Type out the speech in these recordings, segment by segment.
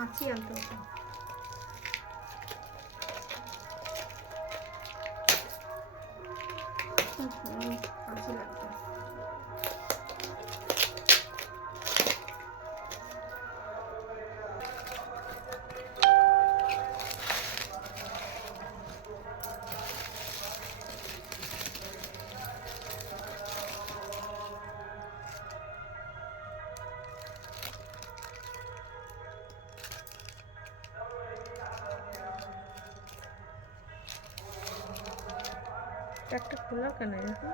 কাঁচি আনতে হতো। কাঁচি লাগবে। প্যাকটা খোলা কেন এরকম?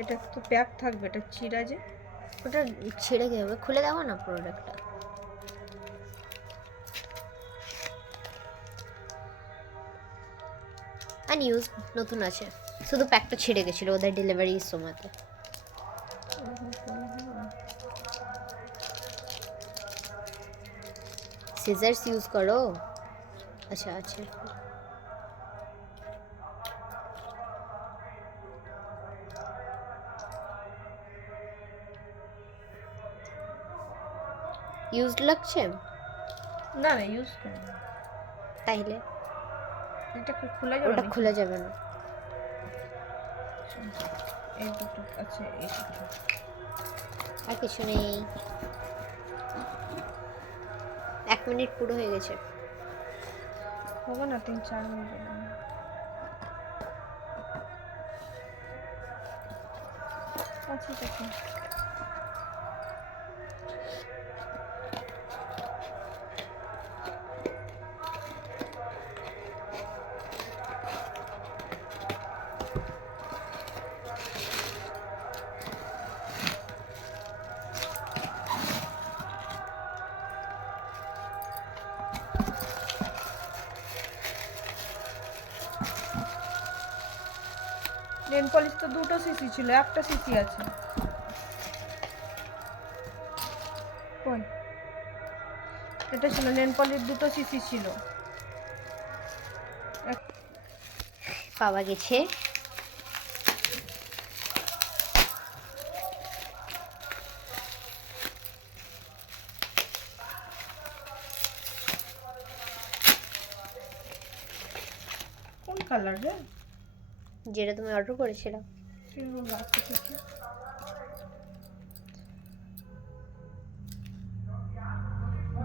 এটা তো প্যাক থাকবে, এটা চিরা যে। ওটা ছিঁড়ে কি হবে? খুলে দেখো না প্রোডাক্টটা। আনইউজ, নতুন আছে, শুধু প্যাকটা ছিঁড়ে গেছিলো ওদের ডেলিভারির সময়তে। সিজার্স ইউজ করো। আচ্ছা আচ্ছা, ইউজ লাগছে না না, ইউজ করো না। তাইলে এটা খোলা যাবে ওটা না? খোলা যাবে না। এই দুটো আছে, এই দুটো। আর কিছু নেই। 1 মিনিট পুরো হয়ে গেছে। হবে না, 3-4 মিনিট হবে না। আচ্ছা দেখুন, নেল পলিশ তো 2টো সিসি ছিল, একটা সিসি আছে। কই? এটা ছিল নেল পলিশ, 2টো সিসি ছিল। পাওয়া গেছে। কোন কালার রে? যেটা তুমি অর্ডার করেছিলে।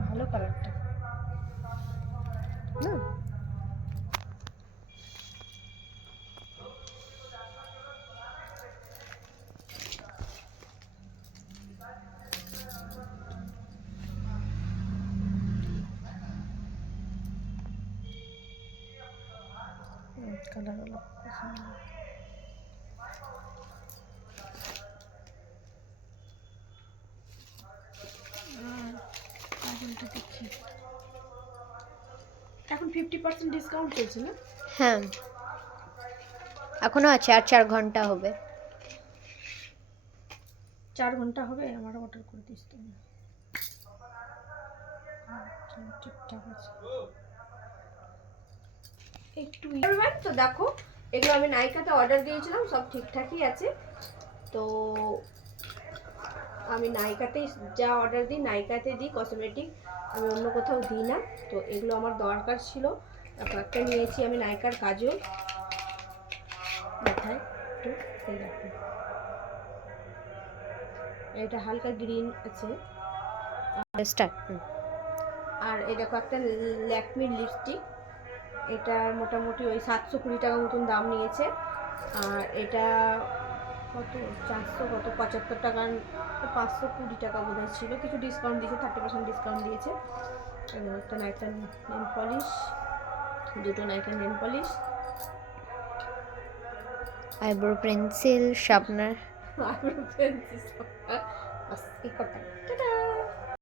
ভালো কালারটা না, কালার হলো পছন্দ। কাজলটা দেখি, এখন 50% ডিসকাউন্ট চলছে না? হ্যাঁ এখনো আছে, আর 4 ঘন্টা হবে। 4 ঘন্টা হবে, আমার অর্ডার করে দিস তুমি। ঠিকঠাক আছে। একটু তো দেখো, এগুলো আমি নাইকাতে অর্ডার দিয়েছিলাম, সব ঠিকঠাকই আছে। তো আমি নাইকাতেই যা অর্ডার দিই নাইকাতে দিই কসমেটিক, আমি অন্য কোথাও দিই না। তো এগুলো আমার দরকার ছিল, একটা নিয়েছি আমি নাইকার কাজল। মাথায় একটু এই দেখো, এটা হালকা গ্রিন আছে। স্টার্ট। আর এই দেখো একটা ল্যাকমির লিপস্টিক, এটা মোটামুটি ওই 720 টাকা মতন দাম নিয়েছে। আর এটা কত 400 কত 75 টাকা, 520 টাকা বোধ হয় ছিল, কিছু ডিসকাউন্ট দিয়েছে, 30% ডিসকাউন্ট দিয়েছে। একটা নাইকার নেল পলিশ, 2টো নাইকার nail polish, eyebrow pencil, sharpener. Eyebrow pencil, বাস এই কটা, ঠিক